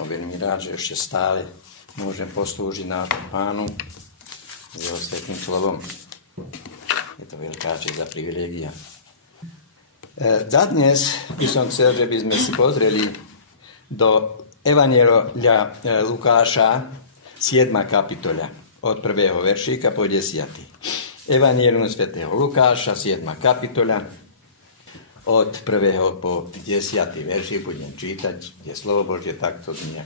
som veľmi rád, že ešte stále môžem poslúžiť nášmu Pánu s jeho svätým slovom. Je to veľká česť a privilégia. Za dnes by som chcel, že by sme si pozreli do Evanjelia Lukáša 7. kapitola od 1. veršíka po 10. Evanjelium svätého Lukáša 7. kapitola od 1. po 10. verši budem čítať, kde slovo Božie takto znie.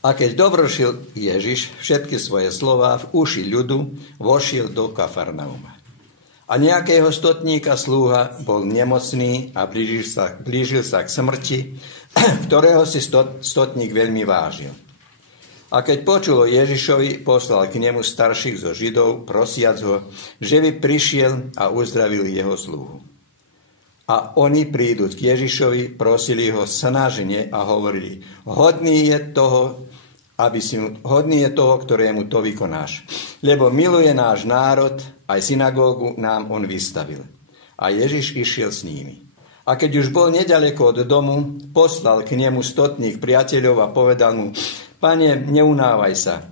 A keď dovršil Ježiš všetky svoje slová v uši ľudu, vošiel do Kafarnauma. A nejakého stotníka slúha bol nemocný a blížil sa k smrti, ktorého si stotník veľmi vážil. A keď počul o Ježišovi, poslal k nemu starších zo Židov, prosiac ho, že by prišiel a uzdravil jeho slúhu. A oni prídu k Ježišovi, prosili ho snažne a hovorili, hodný je toho, ktorému to vykonáš. Lebo miluje náš národ, aj synagógu nám on vystavil. A Ježiš išiel s nimi. A keď už bol nedaleko od domu, poslal k nemu stotník priateľov a povedal mu, Pane, neunávaj sa,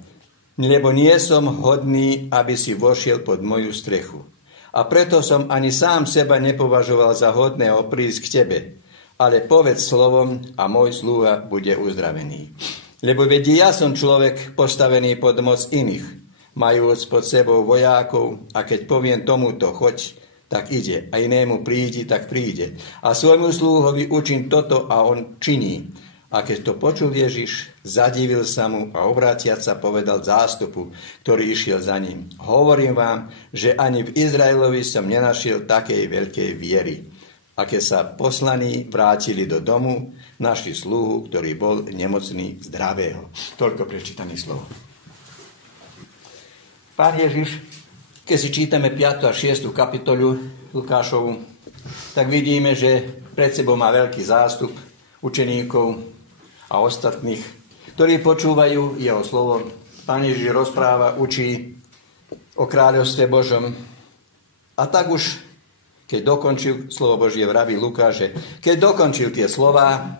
lebo nie som hodný, aby si vošiel pod moju strechu. A preto som ani sám seba nepovažoval za hodného prísť k tebe, ale povedz slovom a môj slúha bude uzdravený. Lebo veď ja som človek postavený pod moc iných, majúc pod sebou vojákov, a keď poviem tomuto choď, tak ide, a inému prídi, tak príde. A svojmu slúhovi učím toto a on činí. A keď to počul Ježiš, zadivil sa mu a obrátiac sa povedal zástupu, ktorý išiel za ním. Hovorím vám, že ani v Izraelovi som nenašiel takej veľkej viery. A keď sa poslaní vrátili do domu, našli sluhu, ktorý bol nemocný zdravého. Toľko prečítaných slov. Pán Ježiš, keď si čítame 5. a 6. kapitolu Lukášovu, tak vidíme, že pred sebou má veľký zástup učeníkov a ostatných, ktorí počúvajú jeho slovo. Pán Ježiš rozpráva, učí o kráľovstve Božom. A tak už, keď dokončil, slovo Božie vraví Lukáš, že keď dokončil tie slová,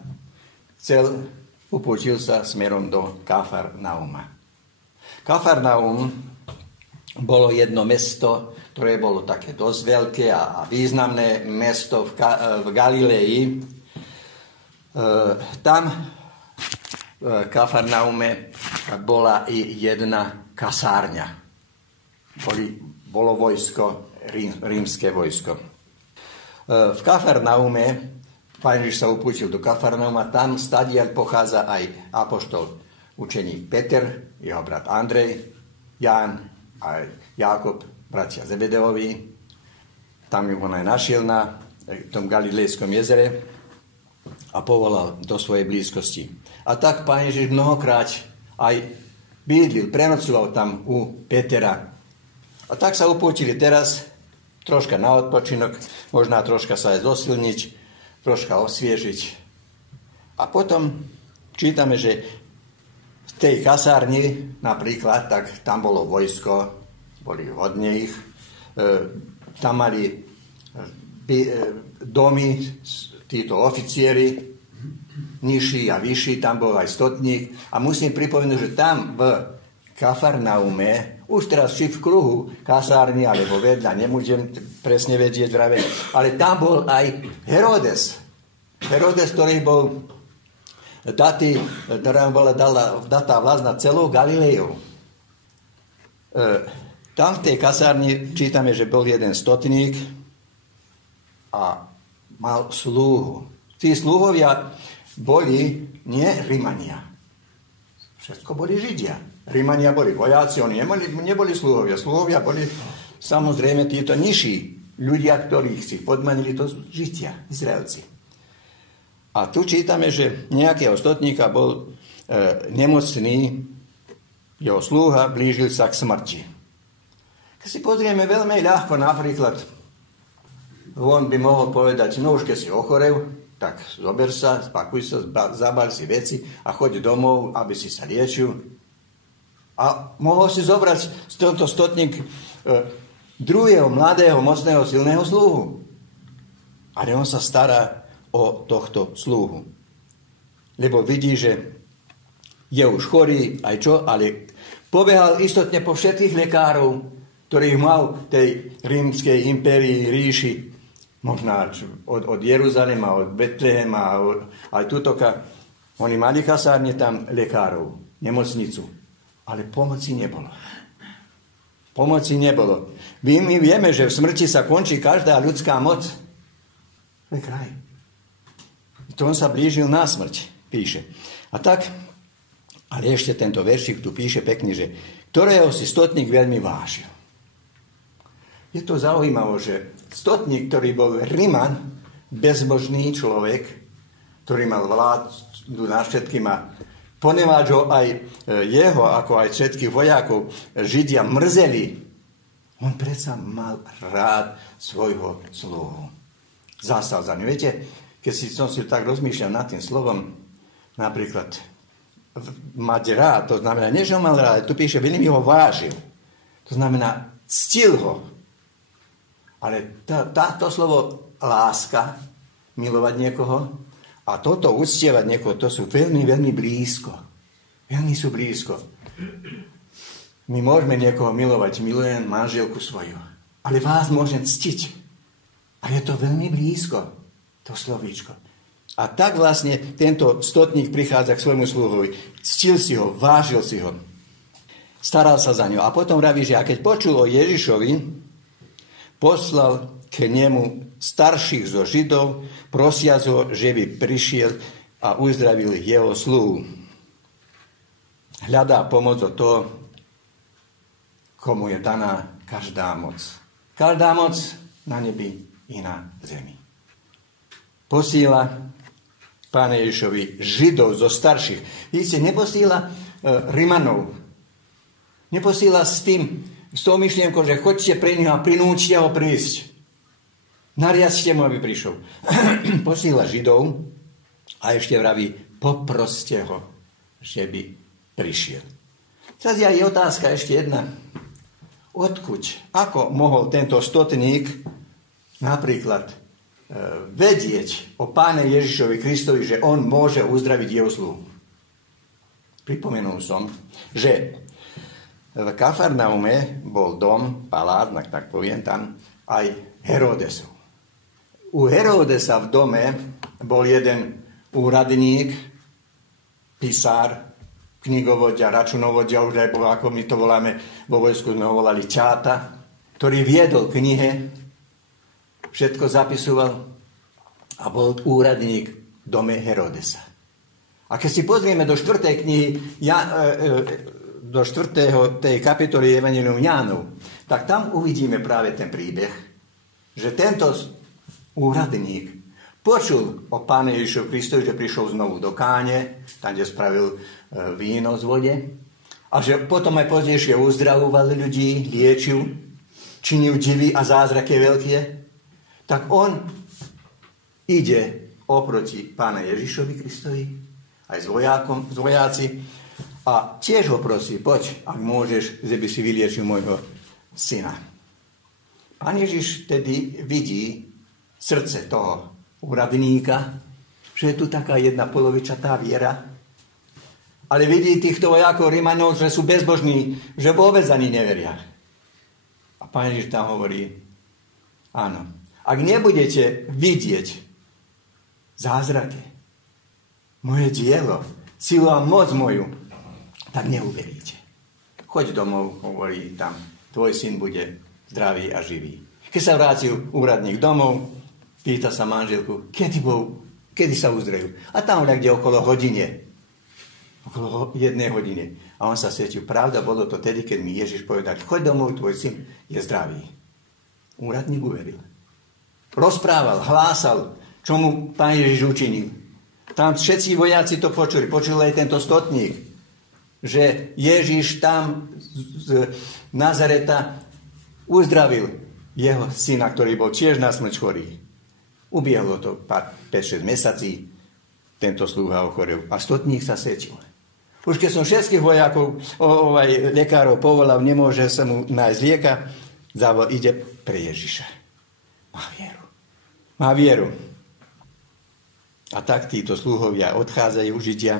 upútil sa smerom do Kafarnauma. Kafarnaum bolo jedno mesto, ktoré bolo také dosť veľké a významné mesto v Galilei. Tam v Kafarnaume bola i jedna kasárňa. Bolo vojsko, rímske vojsko. V Kafarnaume, Pán Ježiš sa upútil do Kafarnauma, tam stadiaľ pochádza aj apoštol učeník Peter, jeho brat Andrej, Ján a Jákob, bratia Zebedeovi. Tam ju on aj našiel na tom Galilejskom jezere a povolal do svojej blízkosti. A tak Pán Ježiš mnohokrát aj bydlil, prenocoval tam u Petera. A tak sa upútili teraz troška na odpočinok, možná troška sa aj zosilniť, troška osviežiť. A potom čítame, že v tej kasárni napríklad, tak tam bolo vojsko, boli hodne ich, tam mali domy, títo oficieri, nižší a vyšší, tam bol aj stotník. A musím pripomenúť, že tam v Kafarnaume, už teraz či v kruhu kasárny, alebo vedľa, nemôžem presne vedieť vraveť, ale tam bol aj Herodes. Herodes, ktorý bol bola datá vlast na celou Galileju. Tam v tej kasárni čítame, že bol jeden stotník a mal slúhu. Tí slúhovia boli nie Rimania. Všetko boli Židia. Rimania boli vojáci, oni neboli slúhovia. Slúhovia boli samozrejme títo nižší ľudia, ktorých si podmanili, to Židia, Izraelci. A tu čítame, že nejakého stotníka bol nemocný, jeho slúha blížil sa k smrti. Keď si pozrieme veľmi ľahko, napríklad, on by mohol povedať, no už keď si ochorel, tak zober sa, spakuj sa, zabal si veci a choď domov, aby si sa liečil. A mohol si zobrať z tomto stotník druhého mladého, mocného, silného slúhu. Ale on sa stará o tohto slúhu. Lebo vidí, že je už chorý, aj čo, ale pobehal istotne po všetkých lekárov, ktorých mal tej rímskej impérii, ríši, možná od Jeruzalema, od Betlehema, aj tutoka. Oni mali kasárne tam lekárov, nemocnicu, ale pomoci nebolo. My vieme, že v smrti sa končí každá ľudská moc. To je kraj. To on sa blížil na smrť, píše. A tak, ale ešte tento veršik tu píše pekne, že ktorého si stotník veľmi vážil. Je to zaujímavé, že stotník, ktorý bol Riman, bezbožný človek, ktorý mal vládu nad všetkým a poneváč ho aj jeho, ako aj všetkých vojakov, Židia mrzeli, on predsa mal rád svojho sluhu. Zastal za ňu. Viete, keď som si tak rozmýšľal nad tým slovom, napríklad mať rád, to znamená, nie že ho mal rád, tu píše, veľmi ho vážil. To znamená, ctil ho. Ale táto slovo láska, milovať niekoho, a toto uctievať niekoho, to sú veľmi, veľmi blízko. Veľmi sú blízko. My môžeme niekoho milovať, milujem manželku svoju, ale vás môžem ctiť. A je to veľmi blízko, to slovíčko. A tak vlastne tento stotník prichádza k svojmu sluhovi. Ctil si ho, vážil si ho. Staral sa za ňo. A potom vraví, že a keď počul o Ježišovi, poslal k nemu starších zo Židov, prosiac ho, že by prišiel a uzdravil jeho sluhu. Hľadá pomoc od toho, komu je daná každá moc. Každá moc na nebi i na zemi. Posíla Pána Ježišovi Židov zo starších. Vidíte, neposíla Rimanov. Neposíla s tou myšlienkou, že chodte pre neho a prinúčte ho prísť. Nariadte mu, aby prišiel. Posíla Židov a ešte vraví, poproste ho, že by prišiel. Teraz je otázka ešte jedna. Odkuď? Ako mohol tento stotník napríklad vedieť o Páne Ježišovi Kristovi, že on môže uzdraviť jeho sluhu? Pripomenul som, že v Kafarnaume bol dom, palác, tak poviem tam, aj Herodesov. U Herodesa v dome bol jeden úradník, pisár, knigovodia, računovodia, už aj ako my to voláme, vo vojsku sme ho volali čáta, ktorý viedol knihe, všetko zapisoval a bol úradník v dome Herodesa. A keď si pozrieme do 4. knihy, do 4. tej kapitoly Evangelium Jánov, tak tam uvidíme práve ten príbeh, že tento úradník počul o Páne Ježišovi Kristovi, že prišiel znovu do Káne, tam, kde spravil víno z vode, a že potom aj pozdejšie uzdravoval ľudí, liečil, činil divy a zázraky veľké, tak on ide oproti Pána Ježišovi Kristovi, aj s vojáci, a tiež ho prosí, poď, ak môžeš, že by si vyliečil môjho syna. Pán Ježiš tedy vidí srdce toho úradníka, že je tu taká jedna polovičatá viera, ale vidí týchto vojakov Rimanov, že sú bezbožní, že vôbec ani neveria. A Pán Ježiš tam hovorí, áno, ak nebudete vidieť zázraky, moje dielo, silu a moc moju, tak neuveríte. Choď domov, hovorí tam, tvoj syn bude zdravý a živý. Keď sa vrátil úradník domov, pýta sa manželku, kedy sa uzdrajú. A tam kde okolo 1 hodine. A on sa svedčil, pravda, bolo to tedy, keď mi Ježiš povedal, choď domov, tvoj syn je zdravý. Úradník uveril. Rozprával, hlásal, čo mu Pán Ježiš učinil. Tam všetci vojaci to počuli. Počul aj tento stotník, že Ježiš tam z Nazareta uzdravil jeho syna, ktorý bol tiež na smrť chorý. Ubiehlo to 5-6 mesací, tento slúha ochorel. A stotník sa svedčil. Už keď som všetkých vojakov, lekárov povolal, nemôže sa mu nájsť lieka, ide pre Ježiša. Má vieru. A tak títo sluhovia odchádzajú, Židia,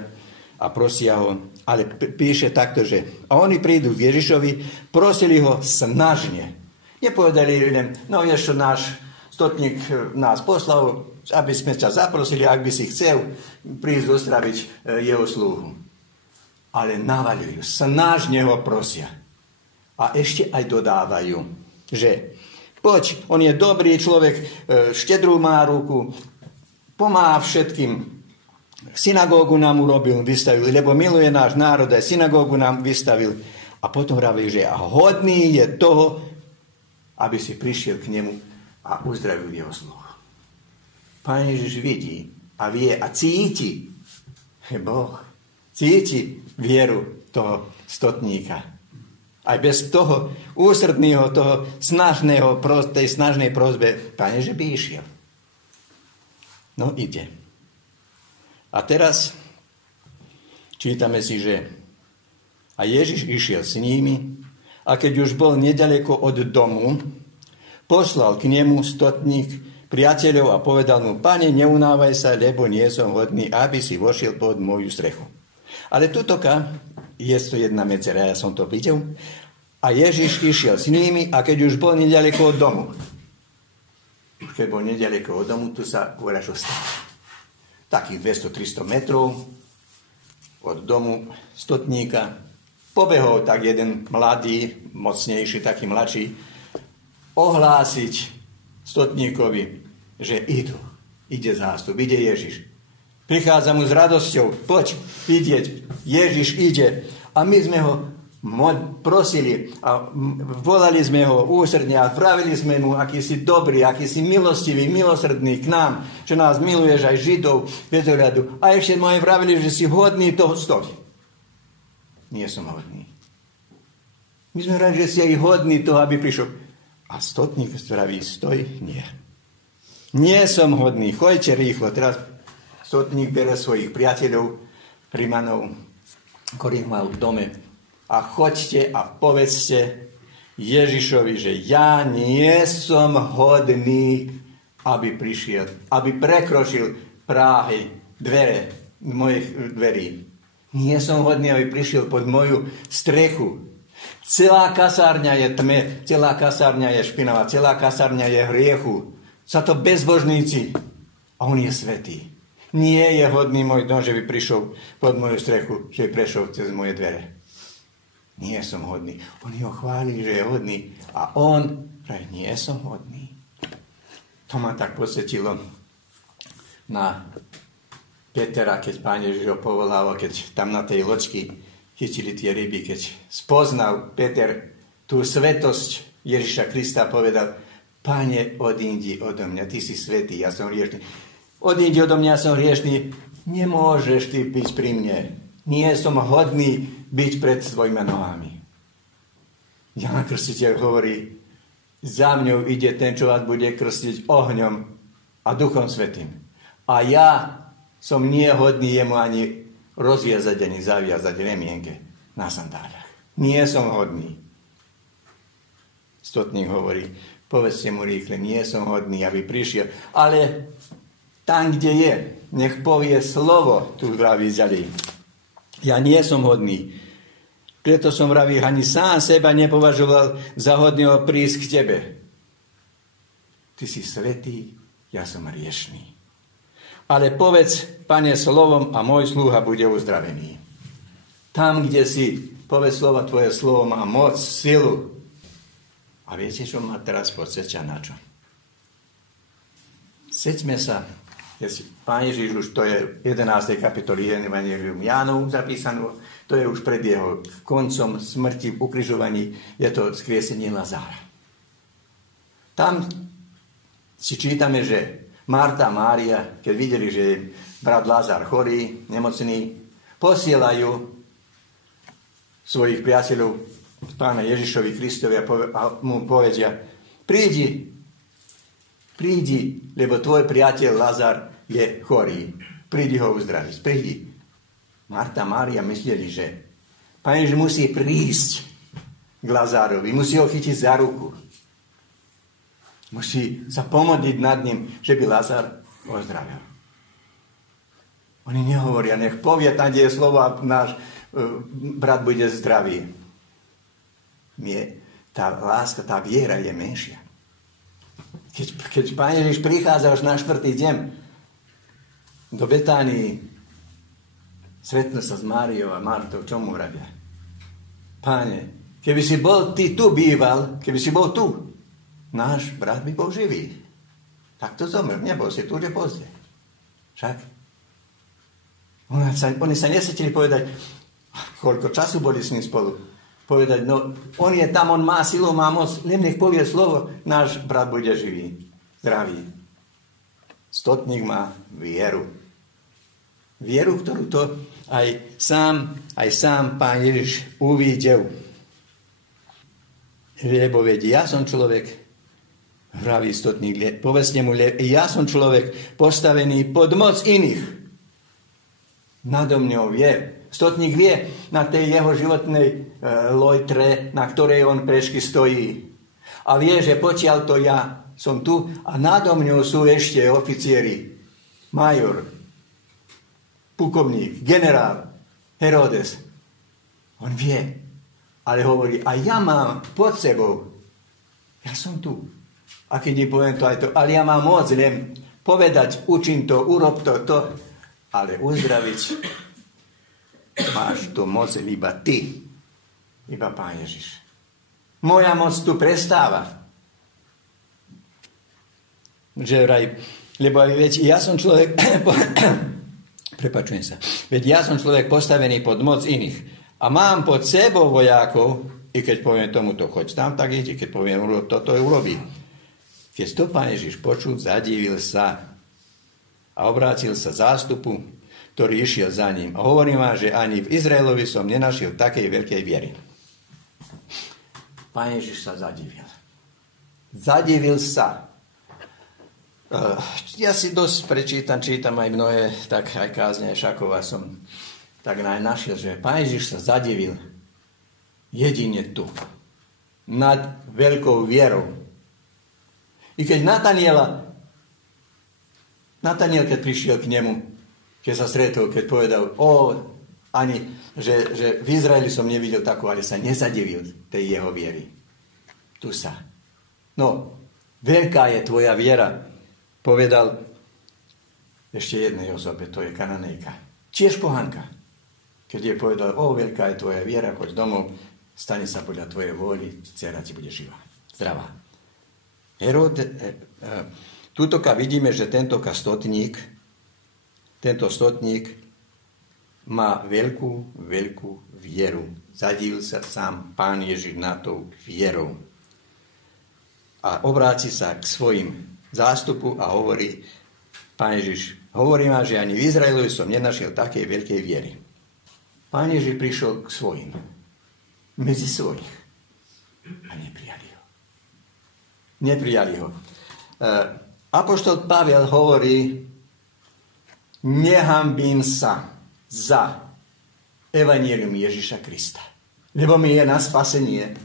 a prosia ho, ale píše takto, že a oni prídu k Ježišovi, prosili ho snažne. Nepovedali len, no vieš čo, náš stotník nás poslal, aby sme ťa zaprosili, ak by si chcel prísť zozdraviť jeho sluhu. Ale navaľujú, snažne ho prosia. A ešte aj dodávajú, že poď, on je dobrý človek, štedrú má ruku, pomáha všetkým. Synagógu nám urobil, vystavil, lebo miluje náš národ, aj synagógu nám vystavil. A potom vraví, že hodný je toho, aby si prišiel k nemu a uzdravil jeho sluch. Pán Ježiš vidí a vie a cíti, Boh cíti vieru toho stotníka. Aj bez toho úsrdného, toho snažného, tej snažnej prosbe, Pán Ježiš by išiel. No ide. A teraz čítame si, že a Ježiš išiel s nimi a keď už bol nedaleko od domu, poslal k nemu stotník priateľov a povedal mu, Pane, neunávaj sa, lebo nie som hodný, aby si vošiel pod moju strechu. Ale tutoka je to jedna medzera, ja som to videl. A Ježiš išiel s nimi a keď už bol nedaleko od domu. Keď bol nedaleko od domu, tu sa Uraš ostal. Takých 200-300 metrov od domu stotníka. Pobehol tak jeden mladý, mocnejší, taký mladší, ohlásiť stotníkovi, že ide zástup, ide Ježiš. Prichádza mu s radosťou, poď vidieť, Ježiš ide. A my sme ho prosili a volali sme ho úsrdne a pravili sme mu, aký si dobrý, aký si milostivý, milosrdný k nám, že nás miluješ aj Židov bez ohľadu. A ešte mu aj pravili, že si hodný toho stoj. Nie som hodný. My sme vrali, že si aj hodný toho, aby prišiel. A stotník spraví, stoj, nie. Nie som hodný, choďte rýchlo. Teraz stotník bere svojich priateľov, Rimanov, ktorých mal v dome. A choďte a povedzte Ježišovi, že ja nie som hodný, aby prišiel, aby prekročil práhy, dvere mojich dverí. Nie som hodný, aby prišiel pod moju strechu. Celá kasárňa je tme, celá kasárňa je špinavá, celá kasárňa je hriechu. Sa to bezbožníci. A on je svätý. Nie je hodný môj dom, že by prišiel pod moju strechu, že by prešiel cez moje dvere. Nie som hodný. Oni ho chválili, že je hodný. A on praví, nie som hodný. To ma tak posvetilo na Petra, keď Pán Ježiš ho povolával, keď tam na tej loďky chytili tie ryby, keď spoznal Peter tú svetosť Ježiša Krista, povedal, Pane, odídi odo mňa, ty si svätý, ja som hriešný. Odídi odo mňa, ja som hriešný. Nemôžeš ty byť pri mne. Nie som hodný byť pred svojimi nohami. Ján Krstiteľ hovorí, za mňou ide ten, čo vás bude krstiť ohňom a Duchom Svätým. A ja som nie hodný jemu ani rozviazať, ani zaviazať remienke na sandáľach. Nie som hodný. Stotník hovorí, povedzte mu rýchle, nie som hodný, aby prišiel. Ale tam, kde je, nech povie slovo, tu vraví ďalej. Ja nie som hodný. Preto som vraví, ani sám seba nepovažoval za hodného prísť k tebe. Ty si svätý, ja som hriešný. Ale povedz, Pane, slovom a môj sluha bude uzdravený. Tam, kde si, povedz slova, tvoje slovo má moc, silu. A viete, čo ma teraz podsjeća na čo? Seďme sa, Pán Ježiš už, to je 11. kapitoly Evangelium Jánov zapísané, to je už pred jeho koncom smrti, ukrižovaní, je to skriesenie Lazára. Tam si čítame, že Marta a Mária, keď videli, že je brat Lazár chorý, nemocný, posielajú svojich priateľov Pána Ježišovi Kristovi a mu povedia, prídi, lebo tvoj priateľ Lazár je chorý. Prídi ho uzdraviť, prídi. Marta a Mária mysleli, že Pán Ježiš musí prísť k Lazárovi, musí ho chytiť za ruku. Musí sa pomodliť nad ním, že by Lazár ozdravil. Oni nehovoria, nech povie tam, kde je slovo a náš brat bude zdravý. Tá láska, tá viera je menšia. Keď Pán Ježiš prichádza už na 4. deň do Betánii, stretnú sa s Máriou a Martou, čo mu rabia? Páne, keby si bol ty tu býval, keby si bol tu, náš brat by bol živý. Tak to zomrel, nebol si tu, že pozde. Však? Oni sa nesvetili povedať, koľko času boli s ním spolu. Povedať, no, on je tam, on má silu, má moc, len nech povie slovo, náš brat bude živý, zdravý. Stotník má vieru. Vieru, ktorú to aj sám Pán Ježiš uvidel. Lebo veď, ja som človek, vraví stotník, povedzte mu, ja som človek postavený pod moc iných. Nado mňou vie. Stotník vie na tej jeho životnej lojtre, na ktorej on pešky stojí. A vie, že potiaľ to ja som tu a nado mňou sú ešte oficieri. Major, pukovník, generál, Herodes. On vie, ale hovorí, a ja mám pod sebou. Ja som tu. A keď poviem to aj to, ale ja mám moc len povedať, učím to, urob to. Ale uzdraviť máš tu moc iba ty. Iba Pán Ježiš. Moja moc tu prestáva. Že vraj, lebo veď ja som človek prepačujem sa. Veď ja som človek postavený pod moc iných. A mám pod sebou vojakov, i keď poviem tomuto, choď tam, tak ide. Keď poviem, toto urobí. Keď to Pán Ježiš počul, zadivil sa a obrátil sa zástupu, ktorý išiel za ním. A hovorím vám, že ani v Izraelovi som nenašiel takej veľkej viery. Pán Ježiš sa zadivil. Zadivil sa. Ja si dosť čítam aj mnohé, tak aj kázne, aj Šakova som tak našiel, že Pán Ježiš sa zadivil jedine tu. Nad veľkou vierou. I keď Nataniel, keď prišiel k nemu, keď sa stretol, keď povedal, že v Izraeli som nevidel takú, ale sa nezadivil tej jeho viery. Tu sa. No, veľká je tvoja viera, povedal ešte jednej osobe, to je Kananejka. Tiež pohanka. Keď jej povedal, veľká je tvoja viera, choď domov, stane sa podľa tvojej vôli, dcera ti bude živá, zdravá. Tutoka vidíme, že tento stotník má veľkú vieru. Zadivil sa sám Pán Ježiš na tou vierou. A obráci sa k svojim zástupu a hovorí, Pán Ježiš, hovorím vám, že ani v Izraelovi som nenašiel takej veľkej viery. Pán Ježiš prišiel k svojim, medzi svojich a neprijali ho. Apoštol Pavel hovorí, nehambím sa za evanjelium Ježiša Krista, lebo mi je na spasenie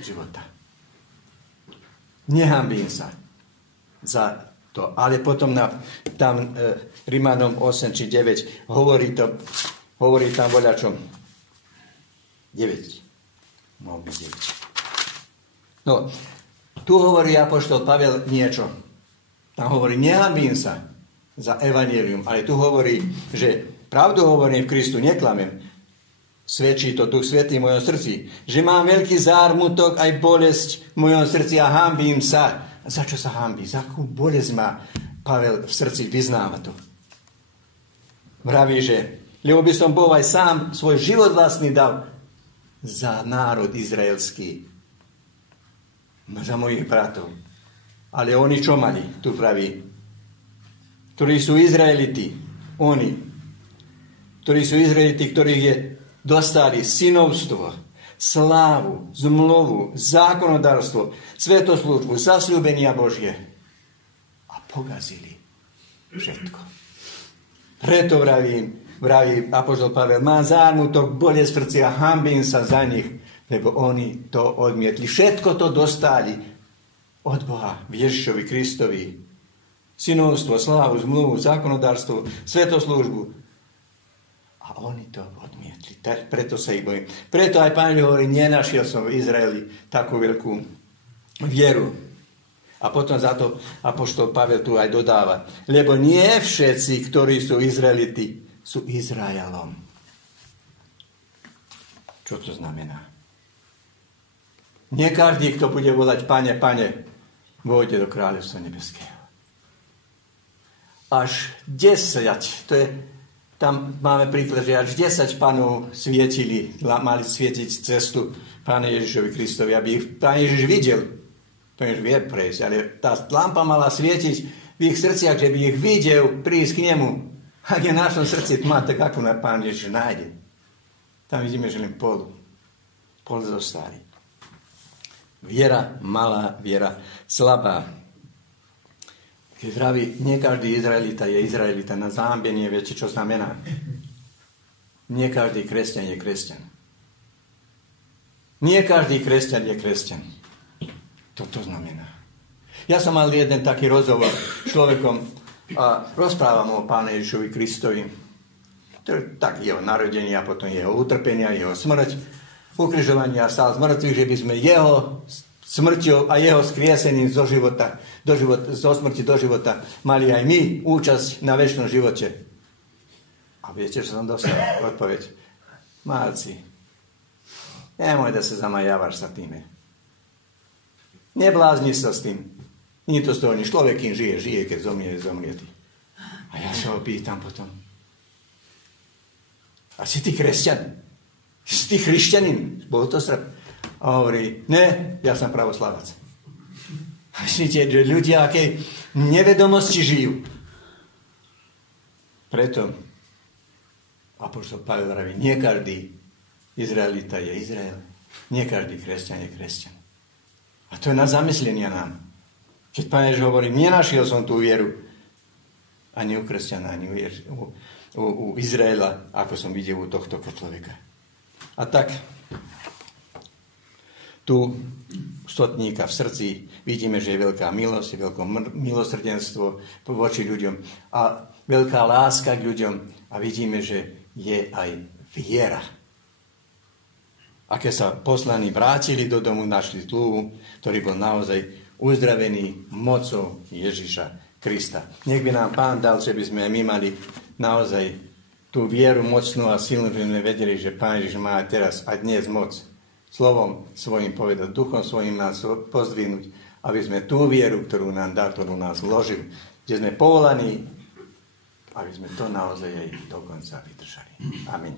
života. Nehambím sa za to, ale potom tam Rimanom 8 či 9 hovorí tam voľačom 9. No, 9. No, tu hovorí apoštol Pavel niečo. Tam hovorí, nehambím sa za evanjelium, ale tu hovorí, že pravdu hovorím v Kristu, neklamem. Svedčí to Duch Svätý v mojom srdci, že mám veľký zármutok aj bolesť v mojom srdci a hambím sa. Za čo sa hambí? Za akú bolesť má Pavel v srdci, vyznáva to. Vraví, že lebo by som bol aj sám svoj život vlastný dal za národ izraelský, za mojich bratov. Ale oni čo mali? Tu praví. Ktorí sú Izraeliti. Oni. Ktorí sú Izraeliti, ktorých je dostali synovstvo, slávu, zmluvu, zákonodárstvo, svätoslužbu, zasľúbenia Božie. A pogazili všetko. Preto vraví apoštol Pavel, má zármutok, bolesť v srdci a hambím sa za nich, lebo oni to odmietli. Všetko to dostali od Boha v Ježišovi Kristovi. synovstvo, slávu, zmluvu, zákonodárstvo, svetoslúžbu. A oni to odmietli. Preto sa ich bojím. Preto aj Pán hovorí, nenašiel som v Izraeli takú veľkú vieru. A potom za to apoštol Pavel tu aj dodáva. Lebo nie všetci, ktorí sú Izraeliti, sú Izraelom. Čo to znamená? Nie každý, kto bude volať Pane, Pane, vojde do kráľovstva nebeského. Až 10, tam máme príklad, že až 10 panov svietili, mali svietiť cestu Pána Ježišovi Kristovi, aby ich Pán Ježiš videl. Pán Ježiš vie prejsť, ale tá lampa mala svietiť v ich srdciach, že by ich videl prísť k nemu. Ak je v našom srdci tma, tak ako na Pán Ježiš nájde. Tam vidíme, že len pol zostarí. Viera malá, viera slabá. Keď vraví, nie každý Izraelita je Izraelita, na zahambenie, viete, čo znamená? Nie každý kresťan je kresťan. Nie každý kresťan je kresťan. Toto znamená. Ja som mal jeden taký rozhovor s človekom a rozprávam o Páne Ježišovi Kristovi. Tak jeho narodenie a potom jeho utrpenia, jeho smrť, ukrižovanie a stál z mŕtvych, že by sme jeho smrťou a jeho skriesením zo smrti do života mali aj my účasť na večnom živote. A viete, čo som dostal? Odpoveď. Málci, nemojte sa zamajavaš sa tým. Neblázni sa s tým. Nie to z toho nič. Človek, kým žije, keď zomrie ty. A ja sa ho pýtam potom. A si ty kresťan? Si ty chrišťanin? Bol to Srb? A hovorí, ne, ja som pravoslavac. Myslíte, že ľudia aké nevedomosti žijú. Preto apoštol Pavel vraví, nie každý Izraelita je Izrael. Nie každý kresťan je kresťan. A to je na zamyslenia nám. Keď Pán Ježiš hovorí, nenašiel som tú vieru ani u kresťana, ani u Izraela, ako som videl u tohto človeka. A tak tu stotníka v srdci vidíme, že je veľká milosť, je veľké milosrdenstvo voči ľuďom a veľká láska k ľuďom a vidíme, že je aj viera. A keď sa poslaní vrátili do domu, našli túhu, ktorý bol naozaj uzdravený mocou Ježiša Krista. Nech by nám Pán dal, že by sme my mali naozaj tú vieru mocnú a silnú, že sme vedeli, že Pán Ježiš má teraz a dnes moc slovom svojim povedať, duchom svojim nás pozdvihnúť, aby sme tú vieru, ktorú nám dá, ktorú nás vložil, kde sme povolaní, aby sme to naozaj aj do konca vydržali. Amen.